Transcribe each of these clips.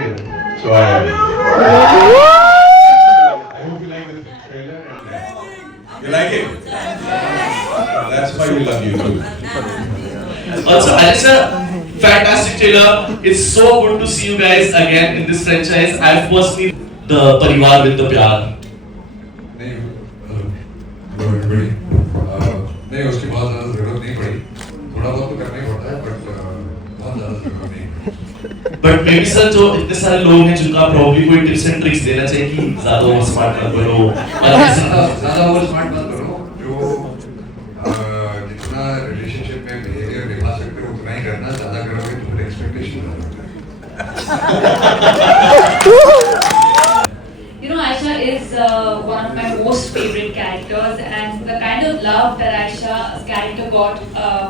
So I hope you like the trailer and you like it. That's why we love you too. Also, Alisha, fantastic trailer. It's so good to see you guys again in this franchise. I've personally the Parivar with the Pyar. नहीं बड़ी नहीं उसकी बहुत ज़्यादा ज़रूरत नहीं पड़ी थोड़ा बहुत तो करना ही पड़ता है बट बहुत ज़्यादा ज़रूरत नहीं बट मे बी सर जो इतने सारे लोग हैं जिनको आप प्रॉब्ली कोई टिप्स एंड ट्रिक्स देना चाहिए कि ज्यादा ओवर स्मार्ट मत बनो ज़्यादा ओवर स्मार्ट मत करो जो जितना रिलेशनशिप में बिहेवियर निभा सकते हो उतना ही करना ज़्यादा करोगे तो फिर expectation You know, Aisha is one of my most favorite characters, and the kind of love that Aisha's character got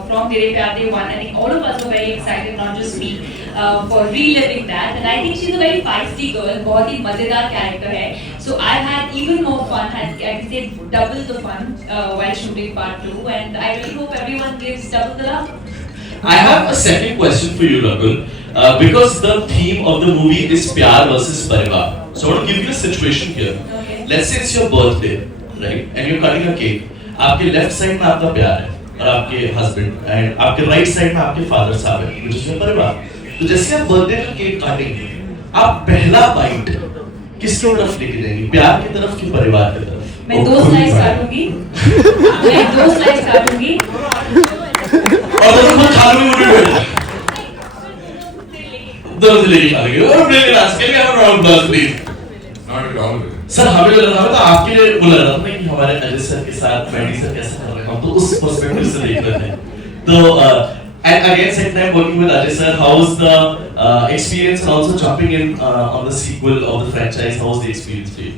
from Tere Pyar De 1, I think all of us were very excited, not just me, for reliving that. And I think she's a very feisty girl, बहुत ही मजेदार character है. So I had even more fun, I can say double the fun while shooting part 2, and I really hope everyone gives double the love. I have a second question for you, Rakul. Because the theme of the movie is Pyar versus Parivar. So I want to give you a situation here. Okay. Let's say it's your birthday, right? And you're cutting a cake. आपके left side में आपका प्यार है और आपके husband, and आपके right side में आपके father साहब है, which is your परिवार. तो जैसे आप birthday का केक काटेंगे, आप पहला bite किसकी तरफ लेके जाएंगे? प्यार की तरफ कि परिवार की तरफ? मैं 2 slice काटूंगी. मैं 2 slice काटूंगी. और तो खुद खा लूँगी मुझे दोनों से लेके खा लेंगे और ब्रेक लास्ट के लिए हम round blast please Not at all. Sir हमें लग रहा था आपके लिए बोला रहा था कि हमारे अजय सर के साथ मैडी सर कैसा कर रहे हैं हम तो उस पर्सपेक्टिव से देख रहे थे तो and again second time working with Ajay sir how was the experience and also jumping in on the sequel of the franchise how was the experience for you?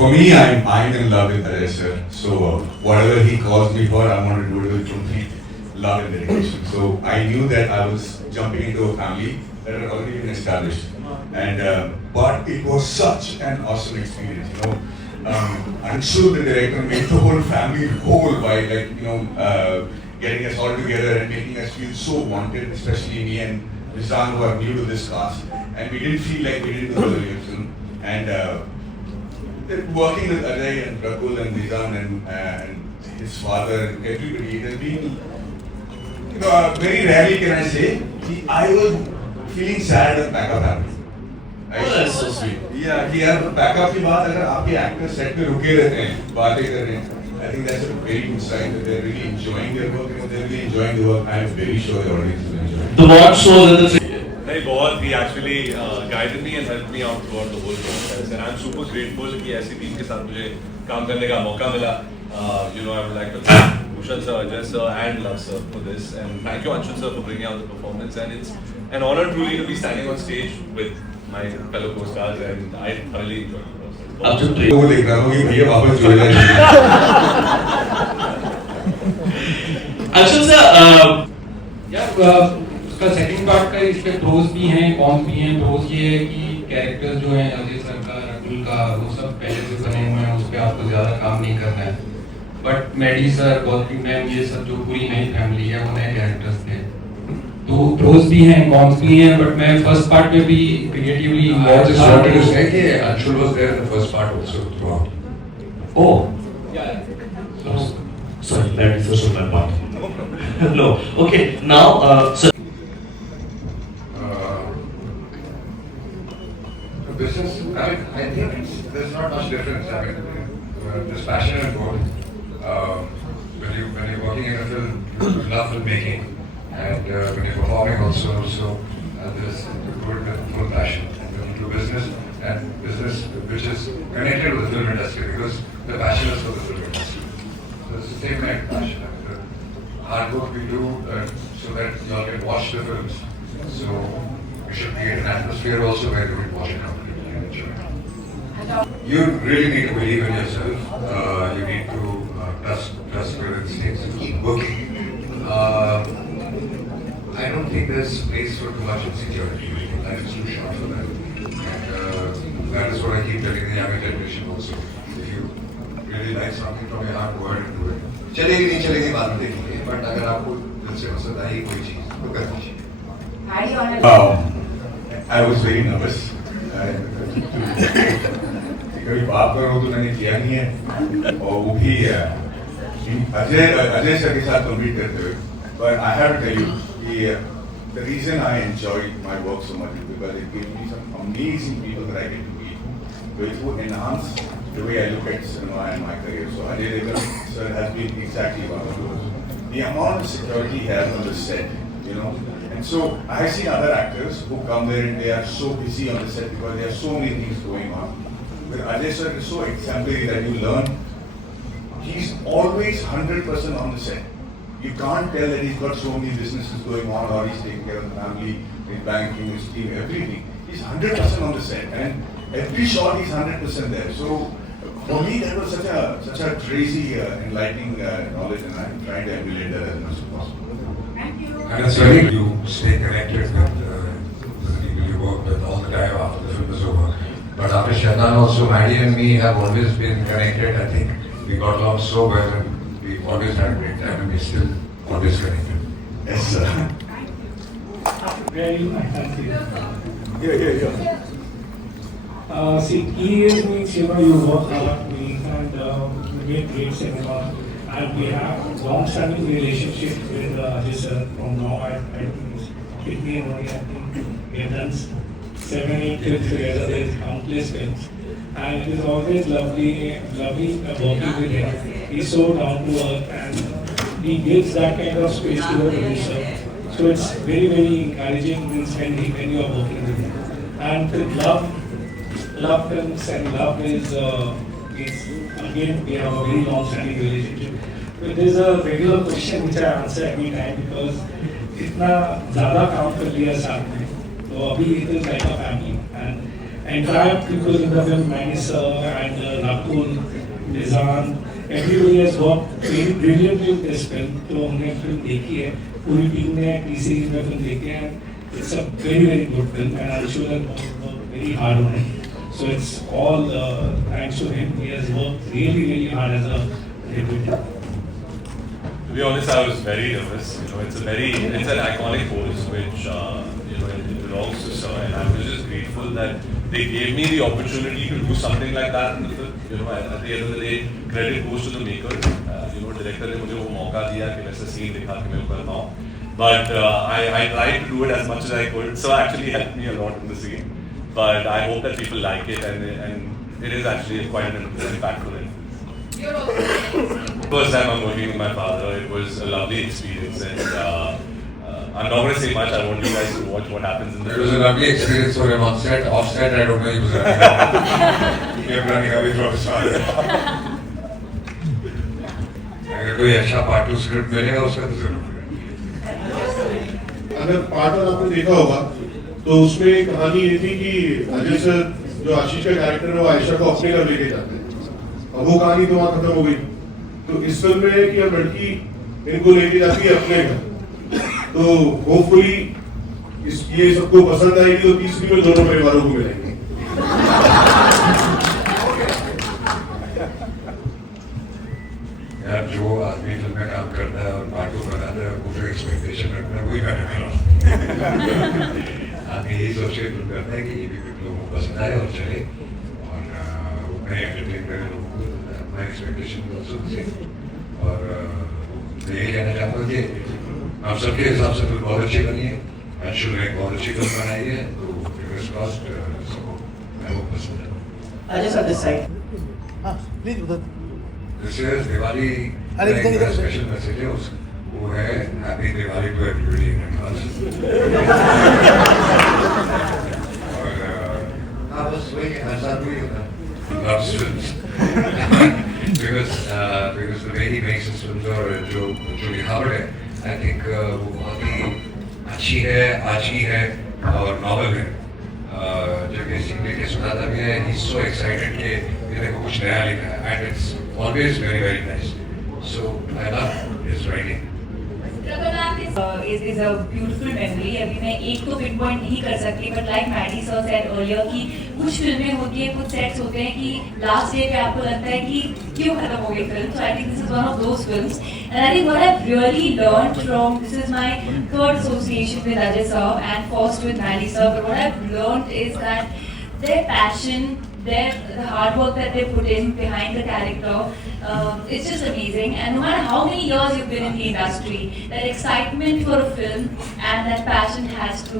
For me, I'm in love with Ajay sir. So whatever he calls me for, I want to do it with complete love and dedication. So I knew that I was jumping into a family that had already been established, and but it was such an awesome experience. You know, Anshu, the director, made the whole family whole by getting us all together and making us feel so wanted, especially me and Rizan, who are new to this cast, and we didn't feel like we didn't do the real film. And working with Ajay and Rakul and Nizam and his father and everybody, it has been, very rarely can I say, I was feeling sad when backup happened. Oh, that's so sweet. Yeah, कि यार backup की बात अगर आपके actors set पे रुके रहते हैं, बातें कर रहे हैं, I think that's a very good sign that they're really enjoying their work and they're really enjoying the work. I'm very sure the audience will enjoy it. The one show that the नहीं बहुत he actually guided me and helped me out throughout the whole process and I'm super grateful कि ऐसी team के साथ मुझे काम करने का मौका मिला. I would like to thank Bhushan sir, Ajay sir and Love sir for this and thank you Anshul sir for bringing out the performance and it's an honor truly to be standing on stage with my fellow co-stars and I thoroughly enjoyed the process. अब जो वो देख रहा हूँ कि भैया वापस जुड़ जाए. Anshul sir यार उसका सेकंड पार्ट का इस पे प्रोज भी हैं कॉन्स भी हैं. प्रोज ये है कि कैरेक्टर जो हैं अजय सर का रकुल का वो सब पहले से बने हुए हैं उस पे आपको ज़्यादा काम नहीं करना है. But Maddy sir Gautami ma'am ये सब जो पूरी नई फैमिली है वो नए कैरेक्टर्स थे तो प्रोज भी हैं कॉन्स भी हैं. बट मैं फर्स्ट पार्ट में भी creatively I just wanted to say कि Anshul was there in the first part also throughout. oh sorry let me first my part no okay now so The business, I think there's not much difference. I mean, there's passion in both. When you're working in a film, you love filmmaking, and when you're performing also, there's you do it with full passion. And when you do business, and business which is connected with the film industry, because the passion is for the film industry. So it's the same kind of passion. I mean, the hard work we do so that you all can watch the films. So we should create an atmosphere also where you can watch it comfortably and enjoy it. You really need to believe in yourself. You need to trust your instincts and keep working. I don't think there's place for too much insecurity. Life is too short for that. And that is what I keep telling the younger generation also. If you really like something from your heart, go ahead and do it. चलेगी नहीं चलेगी बाद में देखेंगे. But अगर आपको दिल से पसंद आई कोई चीज़ तो कर दीजिए. Highly honored. I was very nervous. कभी बात करो तो मैंने किया नहीं है और वो भी अजय सर के साथ कम्पीट करते हुए. But I have to tell you, the reason I enjoy my work so much is because it gives me some amazing people that I get to meet, which will enhance the way I look at cinema and my career. So Ajay Devgan sir has been exactly one of those. The amount of security he has on the set, you know. And so I have seen other actors who come there and they are so busy on the set because there are so many things going on. But Ajay sir is so exemplary that you learn. He's always 100% on the set. You can't tell that he's got so many businesses going on or he's taking care of the family, his banking, his team, everything. He's 100% on the set and every shot he's 100% there. So for me that was such a crazy enlightening knowledge and I'm trying to emulate that as much as possible. And it's very you stay connected with the people you work with all the time after the film is over. But after Shaitan also, Maddie and me have always been connected. I think we got along so well and we always had a great time and we still always connected. Yes sir. Very thank you. Yeah. See, years means you work hard, we and we make great cinema, and we have long-standing relationship with this from now. I think it's been only I think we have done 7-8 films together. There's countless films, and it is always lovely working with him. He's so down to earth, and he gives that kind of space to the producer. So it's very encouraging when you are working with him. And with love films and love is again we have a very long-standing relationship. But there's a regular question which I answer every time because इतना ज़्यादा काम कर लिया साथ में, तो अभी it is like a family and entire people in the film, Manny sir and Rakul, Nizam, everybody has worked very brilliantly with this film. तो हमने फिल्म देखी है, पूरी टीम ने T-series में फिल्म देखी है. It's a very good film and I'm sure that worked very hard on it. So it's all thanks to him. He has worked really hard as a debutant. To be honest, I was very nervous. It's an iconic pose which it belongs to sir, and I was just grateful that they gave me the opportunity to do something like that in the film. At the end of the day, credit goes to the maker. Director ने मुझे वो मौका दिया कि वैसा scene दिखा के मैं कर पाऊँ. But I tried to do it as much as I could. So actually helped me a lot in the scene. But I hope that people like it, and it is actually quite an impactful influence. First time I'm working with my father, it was a lovely experience, and I'm not going to say much. I want you guys to watch what happens in the It was a lovely experience for him on set. Off set, I don't know, he was running away from his father. अगर कोई अच्छा part two script मिलेगा उसका तो जरूर. अगर part one आपने देखा होगा तो उसमें कहानी ये थी कि अजय सर जो आशीष का कैरेक्टर है वो आयशा को अपने घर लेके जाते हैं. अब वो कहानी तो वहाँ खत्म हो गई. तो इस फिल्म में है कि अब लड़की इनको लेके जाती है अपने घर. तो होपफुली ये सबको पसंद आएगी तो तीसरी में दोनों परिवारों को मिलेंगे. यार जो आदमी फिल्म में काम करता है और पार्ट टू बनाता है वो जो एक्सपेक्टेशन रखता है वही मैंने करा. आदमी यही सोच के फिल्म करता है कि ये भी लोगों को पसंद आए और चले और नए एंटरटेन करे लोगों को. My expectation also the same. और मैं यही कहना चाहूँगा कि आप सबके हिसाब से फिल्म बहुत अच्छी बनी है. अंशु ने एक बहुत अच्छी फिल्म बनाई है, तो फिंगर्स क्रॉस्ड सबको मैं वो पसंद है. Ajay sir, this side. Please उधर. This is Diwali. अरे इधर इधर स्पेशल मैसेज है उस वो है happy Diwali to everybody in advance. और हाँ बस वही हर साल वही होता है. Loves films. because the way he makes his films और जो लिखावट है I think वो बहुत ही अच्छी है, आजी है और नॉवल है. जब ये सीन लेके सुनाता भी है, he's so excited कि मेरे को कुछ नया लिखा है and it's always very nice. So I love his writing. is a beautiful memory. अभी मैं एक तो पिन पॉइंट नहीं कर सकती, but like Maddie sir said earlier कि कुछ फिल्में होती हैं, कुछ सेट्स होते हैं कि लास्ट डे पे आपको लगता है कि क्यों खत्म हो गई film. So I think this is one of those films, and I think what I've really learned from this is my third association with Ajay sir and first with Maddie sir. But what I've learned is that their passion, the hard work that they put in behind the character, it's just amazing. And no matter how many years you've been in the industry, that excitement for a film and that passion has to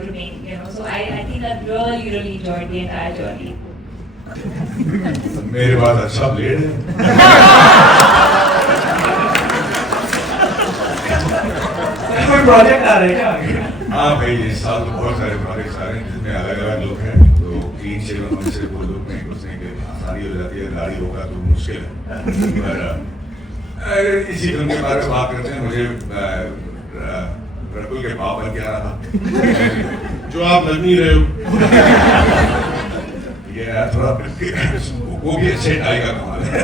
remain. You know, so I think I've really enjoyed the entire journey. मेरे पास अच्छा blade है. कोई project आ रहा है क्या? हाँ भाई, इस साल तो बहुत सारे प्रोजेक्ट्स आ रहे हैं जिसमें अलग अलग लोग हैं, तो क्लीन शेवन होने से वो लोग नहीं घुसने की आसानी हो जाती है. दाढ़ी होगा तो मुश्किल है. पर इसी फिल्म के बारे में बात करते हैं. मुझे रकुल के पाप बन के आ रहा था, जो आप लग नहीं रहे हो. ये थोड़ा वो भी अच्छे टाई का कमाल है.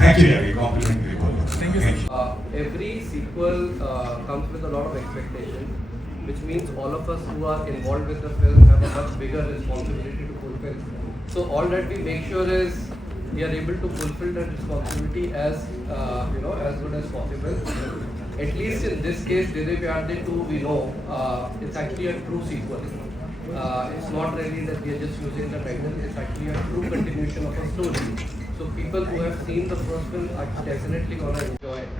थैंक यू यार, कॉम्प्लीमेंट के लिए बहुत. Thank you. Every sequel comes with a lot of expectation, which means all of us who are involved with the film have a much bigger responsibility to fulfill. So all that we make sure is we are able to fulfill that responsibility as as good as possible. At least in this case, Dede Pyar De 2, we know it's actually a true sequel. It's not really that we are just using the title. It's actually a true continuation of a story. So people who have seen the first film are definitely gonna enjoy it.